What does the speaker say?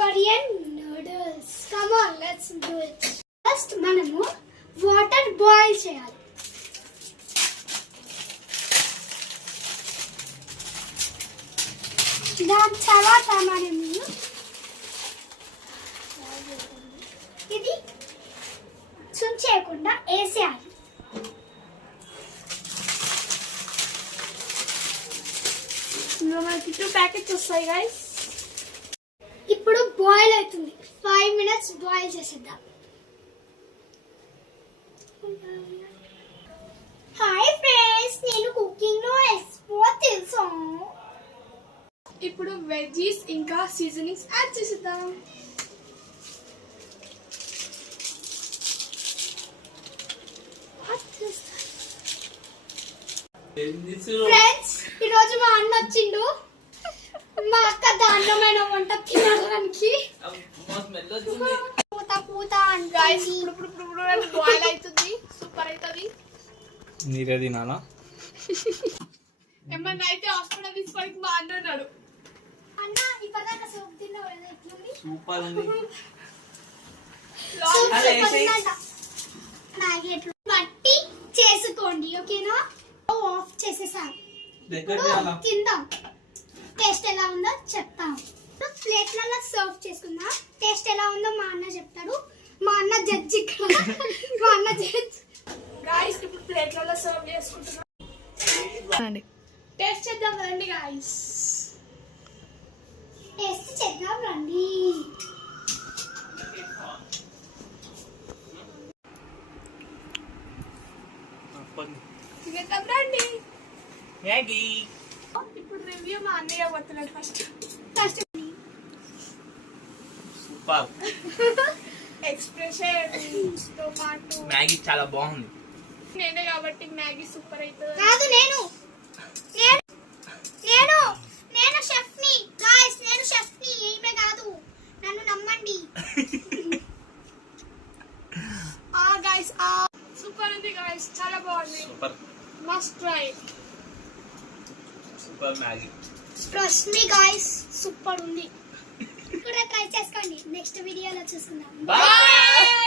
Korean noodles. Come on, let's do it. First, మనము water boil చేయాలి. దాని తర్వాత మనము ఇది చుంచేయకుండా వేసేయాలి. ఇందులో మనకి 2 ప్యాకెట్స్ వస్తాయి గైస్. ఇప్పుడు బాయిల్ అవుతుంది. 5 minutes బాయిల్ చేసేద్దాం. హాయ్ ఫ్రెండ్స్, నేను కుకింగ్ లో ఎక్స్పర్ట్ తెలుసా. ఇప్పుడు వెజ్జీస్ ఇంకా సీజనింగ్స్ యాడ్ చేసేద్దాం. ఫ్రెండ్స్, ఈరోజు మా అన్న వచ్చిండు. మా అక్క దాంట్లోమైన వంట తినడానికి పూత పూత గైస్ ఇప్పుడు బాయిల్ అవుతుంది. సూపర్ అవుతుంది. నీరే తినాలా? ఏమన్నా అయితే హాస్పిటల్ తీసుకోవడానికి మా అన్న ఉన్నాడు. అన్న ఇప్పటిదాకా సూప్ తిన్నావు కదా, ఎట్లుంది? సూపర్ ఉంది. బట్టి చేసుకోండి, ఓకేనా? ఆఫ్ చేసేసాను. తిందాం. టేస్ట్ ఎలా ఉందో చెప్తాం. ప్లేట్లలో సర్వ్ చేసుకుందాం. టేస్ట్ ఎలా ఉందో మా అన్న చెప్తాడు. మా అన్న జడ్జి ఇక్కడ. మా అన్న జడ్జ్. గైస్ ఇప్పుడు ప్లేట్లలో సర్వ్ చేసుకుంటున్నాం. టేస్ట్ చేద్దాం రండి గైస్. టేస్ట్ చేద్దాం రండి. తినేద్దాం రండి. మ్యాగీ. ఇప్పుడు రివ్యూ మా అన్నయ్య పోతున్నాడు. First super. Expression tomato Maggi చాలా బాగుంది. నేనే కాబట్టి మ్యాగీ సూపర్ అవుతుంది. కాదు, నేను నేను నేను షెఫ్ ని గాయ్స్. నేను షెఫ్ ని, ఏమే కాదు. నన్ను నమ్మండి. గైస్ సూపర్ ఉంది గైస్, చాలా బాగుంది. Super. Must try. Super Maggi. Trust me guys, super ఉంది. కూడా ట్రై చేసుకోండి. నెక్స్ట్ వీడియోలో చూసుకుందాం. బాయ్.